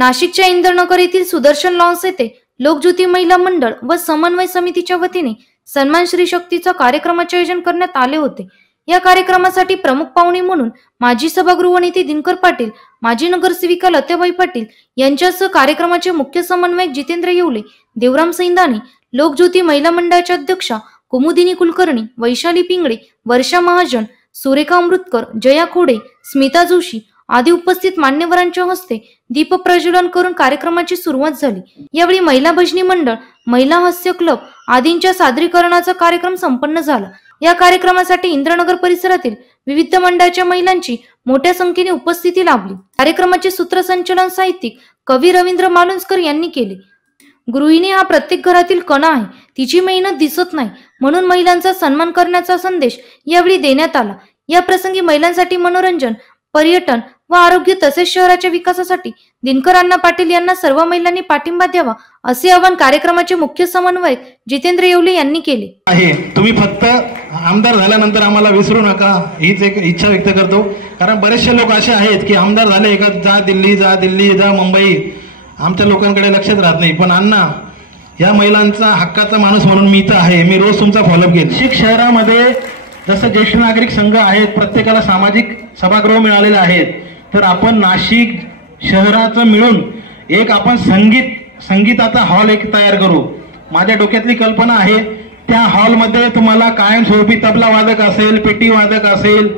नाशिकच्या इंद्रनगर येथील सुदर्शन लॉन्स येथे लोकज्योती महिला मंडळ व समन्वय समितीच्या वतीने सन्मान श्री शक्तीचा कार्यक्रमाचे आयोजन करण्यात आले होते। या कार्यक्रमासाठी प्रमुख पाहुणे म्हणून माजी सभागृह नेते दिनकर पाटील, माजी नगरसेविका लताबाई पाटील यांच्यासह कार्यक्रमाचे मुख्य समन्वयक जितेंद्र येवले, देवराम सैंदाने, लोकज्योती महिला मंडळाच्या अध्यक्षा कुमुदिनी कुलकर्णी, वैशाली पिंगळे, वर्षा महाजन, सुरेखा अमृतकर, जया खोडे, स्मिता जोशी आदी उपस्थित मान्यवरांच्या हस्ते दीप प्रज्वलन करून कार्यक्रमाची सुरुवात झाली। यावेळी महिला भजनी मंडळ, महिला हास्य क्लब आदींच्या सादरीकरणाचा कार्यक्रम संपन्न झाला। या कार्यक्रमासाठी इंद्रनगर परिसरातील विविध मंडळाच्या महिलांची मोठ्या संख्येने उपस्थिती लाभली। कार्यक्रमाचे सूत्रसंचालन साहित्यिक कवी रवींद्र मालुंजकर यांनी केले। गृहिणी हा प्रत्येक घरातील कणा आहे, तिची मेहनत दिसत नाही, म्हणून महिलांचा सन्मान करण्याचा संदेश यावेळी देण्यात आला। या प्रसंगी महिलांसाठी मनोरंजन, पर्यटन व आरोग्य तसेच शहराच्या विकासासाठी दिनकर अण्णा पाटील यांना सर्व महिलांनी पाठिंबा द्यावा असे आवाहन कार्यक्रमाचे मुख्य समन्वयक जितेंद्र येवले यांनी केले आहे। तुम्ही फक्त आमदार झाल्यानंतर आम्हाला विसरू नका हीच एक इच्छा व्यक्त करतो, कारण बरेचसे लोक असे आहेत की आमदार झाले का जा दिल्ली जा मुंबई, आमच्या लोकांकडे लक्षच राहत नाही। पण अण्णा या महिलांचा हक्काचा माणूस म्हणून मी इथं आहे, मी रोज तुमचा फॉलोअप घेईन। नाशिक शहरामध्ये जसं ज्येष्ठ नागरिक संघ आहेत, प्रत्येकाला सामाजिक सभागृह मिळालेले आहेत, तर आपण नाशिक शहराचं मिळून एक आपण संगीताचा हॉल एक तयार करू। माझ्या डोक्यातली कल्पना आहे, त्या हॉलमध्ये तुम्हाला कायमस्वरूपी तबला वादक असेल, पेटी वादक असेल,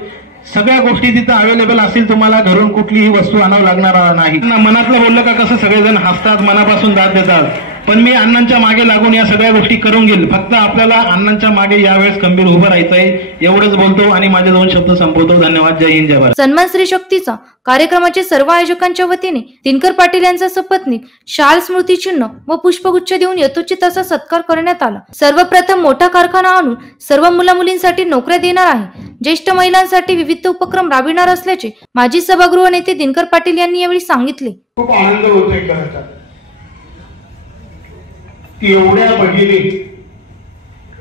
सगळ्या गोष्टी तिथं अवेलेबल असतील। तुम्हाला घरून कुठलीही वस्तू आणावं लागणार नाही। मनातलं बोललं का कसं सगळेजण हसतात, मनापासून दाद देतात, पण मी अण्णांच्या मागे लागून या सगळ्या गोष्टी करून घेईल। फक्त आपल्याला अण्णांच्या मागे यावेळेस खंबीर उभं राहायचंय, एवढंच बोलतो आणि माझे 2 शब्द संपवतो। धन्यवाद। जय हिंद, जय भारत। सन्मान श्री शक्तीचा कार्यक्रमाचे सर्व आयोजकांच्या वतीने दिनकर पाटील यांचा सपत्नीक, शाल, स्मृती चिन्ह व पुष्पगुच्छ देऊन यथोचित असा सत्कार करण्यात आला। सर्वप्रथम मोठा कारखाना आणून सर्व मुला-मुलींसाठी नोकऱ्या देणार आहे, ज्येष्ठ महिलांसाठी विविध उपक्रम राबविणार असल्याचे माजी सभागृह नेते दिनकर पाटील यांनी यावेळी सांगितले। खूप आनंद होतोय करायचा की एवढ्या भगिनी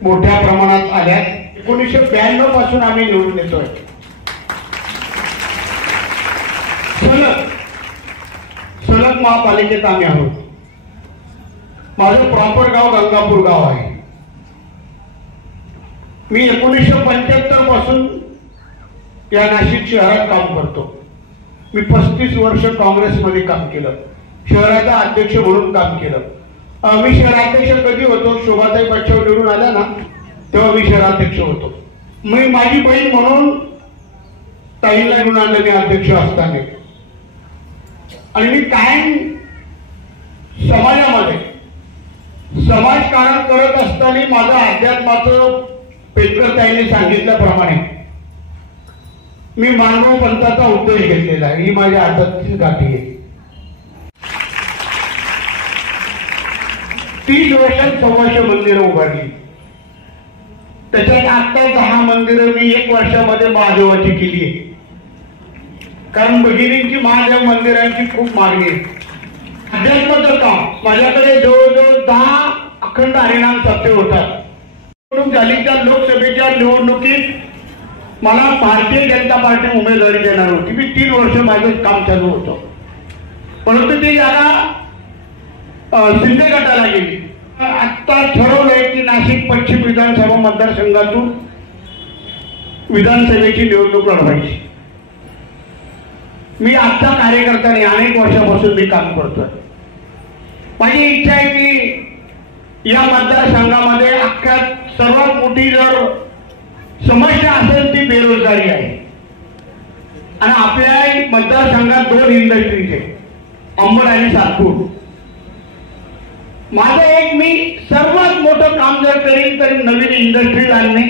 मोठ्या प्रमाणात आल्या। 1992 पासून आम्ही निवडून येतोय, सलग महापालिकेत आम्ही आहोत। माझं प्रॉपर गाव गंगापूर गाव आहे। मी 1975 पासून या नाशिक शहरात काम करतो। मी 35 वर्ष काँग्रेसमध्ये काम केलं, शहराचा अध्यक्ष म्हणून काम केलं। मी शहराध्यक्ष कधी होतो, शोभाताई बच्चाव निवडून आल्या ना तेव्हा मी शहराध्यक्ष होतो। मी माझी बहीण म्हणून ताईला घेऊन आणलं मी अध्यक्ष असताना, आणि मी कायम समाजामध्ये समाजकारण करत असताना माझं अध्यात्माचं पेटकर ताईने सांगितल्याप्रमाणे मी मानव पंथाचा उद्देश घेतलेला आहे। ही माझ्या हातातली गाठी आहे। 30 वर्षात 100 मंदिरं उभारली, त्याच्यात आता 10 मंदिरं मी 1 वर्षामध्ये महादेवाची केली आहे, कारण भगिनींची महादेव मंदिरांची खूप मागणी आहे। अध्यात्माचं काम माझ्याकडे जवळजवळ 10 अखंड हरिनाम सप्ते होतात। झालीच्या लोकसभेच्या निवडणुकीत मला भारतीय जनता पार्टी उमेदवारी देणार होती। मी 3 वर्ष माझं काम चालू होतं, परंतु ती जागा शिंदे गटाला गेली। आता ठरवलंय की नाशिक पश्चिम विधानसभा मतदारसंघातून विधानसभेची निवडणूक लढवायची। मी आजचा कार्यकर्ता नाही, अनेक वर्षापासून मी काम करतोय। माझी इच्छा आहे की या मतदारसंघामध्ये अख्ख्यात सर्वात मोठी जर समस्या असेल ती बेरोजगारी आहे, आणि आपल्या मतदारसंघात 2 इंडस्ट्रीज आहे, अंबड आणि सातपूर। माझं एक मी सर्वात मोठं काम जर करीन तर नवीन इंडस्ट्रीज आणणे,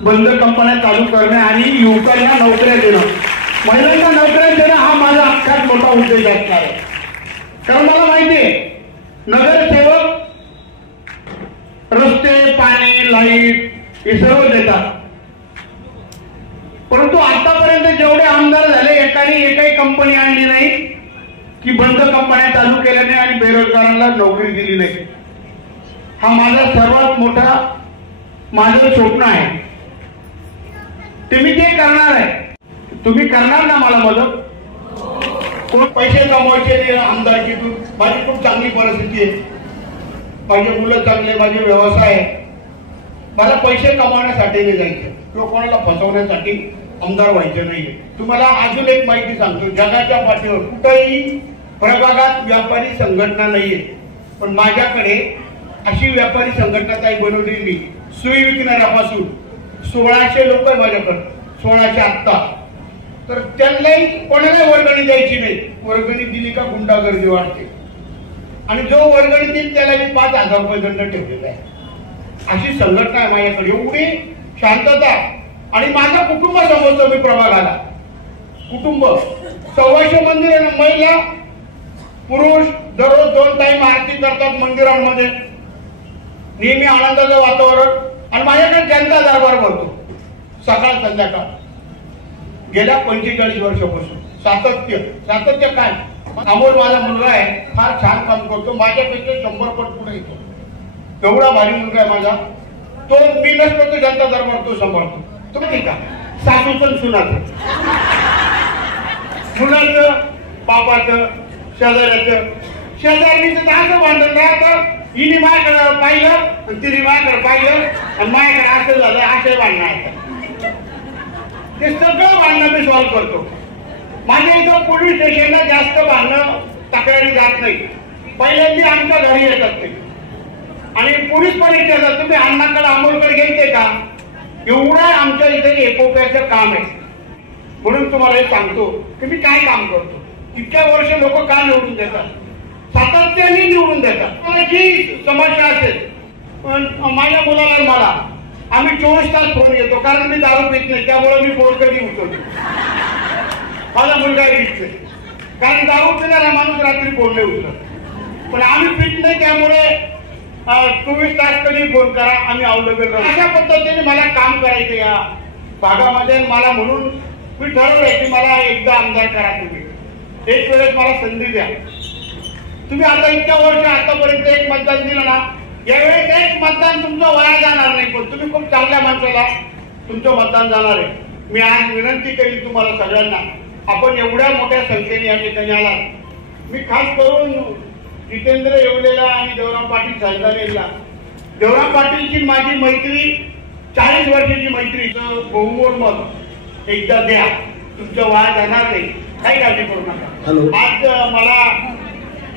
बंद कंपन्या चालू करणे आणि युवकांना नोकऱ्या देणं, महिलांना नोकऱ्या देणं हा माझा अख्खात मोठा उद्देश असणार आहे। कारण मला माहिती आहे नगरसेवक रस्ते, पाणी, लाईट हे सर्व देतात, परंतु आतापर्यंत जेवढे आमदार झाले एकाने एकही कंपनी आणली नाही की बंद कंपन्या चालू केल्या नाही आणि बेरोजगारांना नोकरी दिली नाही। हा माझा सर्वात मोठा माझं स्वप्न आहे, ते मी ते करणार आहे। तुम्ही करणार ना मला मदत? कोण पैसे कमवायचे नाही आमदारकीतून. माझी खूप चांगली परिस्थिती आहे, माझे मुलं चांगले, माझे व्यवसाय आहे. मला पैसे कमवण्यासाठी नाही जायचं किंवा कोणाला फसवण्यासाठी आमदार व्हायचं नाहीये. तुम्हाला अजून एक माहिती सांगतो, जगाच्या पाठीवर कुठेही प्रभागात व्यापारी संघटना नाहीये, पण माझ्याकडे अशी व्यापारी संघटना काही बनवली मी. सुई विकणाऱ्यापासून 1600 लोक आहे माझ्याकडे, 1600 आत्ता. तर त्यांनाही कोणालाही वर्गणी द्यायची नाही. वर्गणी दिली का गुंडागर्दी वाढते, आणि जो वर्गणी देईल त्याला मी 5000 रुपये दंड ठेवलेला आहे. अशी संघटना आहे माझ्याकडे. एवढी शांतता. आणि माझं कुटुंब समजतो मी प्रभागाला. कुटुंब 125 मंदिर, महिला पुरुष दररोज 2 टाइम आरती करतात मंदिरांमध्ये, नेहमी आनंदाचं वातावरण. आणि माझ्याकडे जनता दरबार भरतो सकाळ संध्याकाळ, गेल्या 45 वर्षापासून. सातत्य काय. अमोल माझा मुलगा आहे, फार छान काम करतो, माझ्यापेक्षा 100 पट पुढे येतो. एवढा भारी मुलगा आहे माझा. तो मी नसतो तो जनता दरबार तो सांभाळतो. तुम्ही का सासूचं सुनाचं, मुलाचं, बापाचं, शेजारीचं असं भांडण राहतं. हिने माझ्याकडे पाहिलं आणि तिने माझ्याकडे पाहिलं आणि माझ्याकडे असं झालं, असे भांडणं आहेत. ते सगळं भांडणं मी सॉल्व्ह करतो. माझ्या इथं पोलीस स्टेशनला जास्त भांडणं तक्रारी जात नाही. पहिल्यांदा आमच्या घरी येतात ते, आणि पोलीस पण येतात. तुम्ही अण्णाकडे अमोलकडे गेलते का? एवढं आमच्या इथे एकोप्याचं काम आहे. म्हणून तुम्हाला हे सांगतो की मी काय काम करतो. इतक्या वर्ष लोक का निवडून देतात? सातत्याने निवडून देतात. जी समस्या असेल, माझ्या मुलाला मला आम्ही 24 तास फोन घेतो, कारण मी दारू पित नाही, त्यामुळे मी फोन कधी उठवतो. माझा मुलगा पित नाही, कारण दारू पिणारा माणूस रात्री फोन नाही उठत. पण आम्ही पित नाही, त्यामुळे 24 तास कधी फोन करा, आम्ही अवेलेबल राहू. अशा पद्धतीने मला काम करायचं या भागामध्ये. मला म्हणून मी ठरवलंय की मला एकदा आमदार करा. तुम्ही एक वेळेस मला संधी द्या. तुम्ही आता इतक्या वर्ष आतापर्यंत एक मतदान दिलं ना, यावेळेस एक मतदान तुमचं वाया जाणार नाही. पण तुम्ही खूप चांगल्या माणसाला तुमचं मतदान जाणार आहे. मी आज विनंती केली तुम्हाला सगळ्यांना, आपण एवढ्या मोठ्या संख्येने या ठिकाणी आला. मी खास करून जितेंद्र येवलेला आणि देवराम पाटील साहेबांना, देवराम पाटीलची माझी मैत्री 40 वर्षाची मैत्री, बहुमोल मत एकदा द्या, तुमचं वाया जाणार नाही, काही काळजी करू नका. आज मला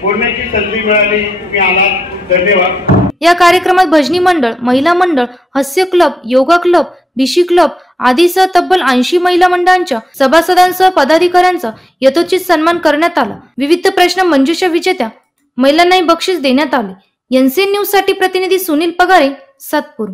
बोलण्याची संधी मिळाली, तुम्ही आलात, धन्यवाद. या कार्यक्रमात भजनी मंडळ, महिला मंडळ, हास्य क्लब, योगा क्लब, बिशी क्लब आदीसह तब्बल 80 महिला मंडळांच्या सभासदांसह पदाधिकाऱ्यांचा यथोचित सन्मान करण्यात आला. विविध प्रश्न मंजुषा विजेत्या महिलांनाही बक्षीस देण्यात आले. एनसीएन न्यूज साठी प्रतिनिधी सुनील पगारे, सातपूर.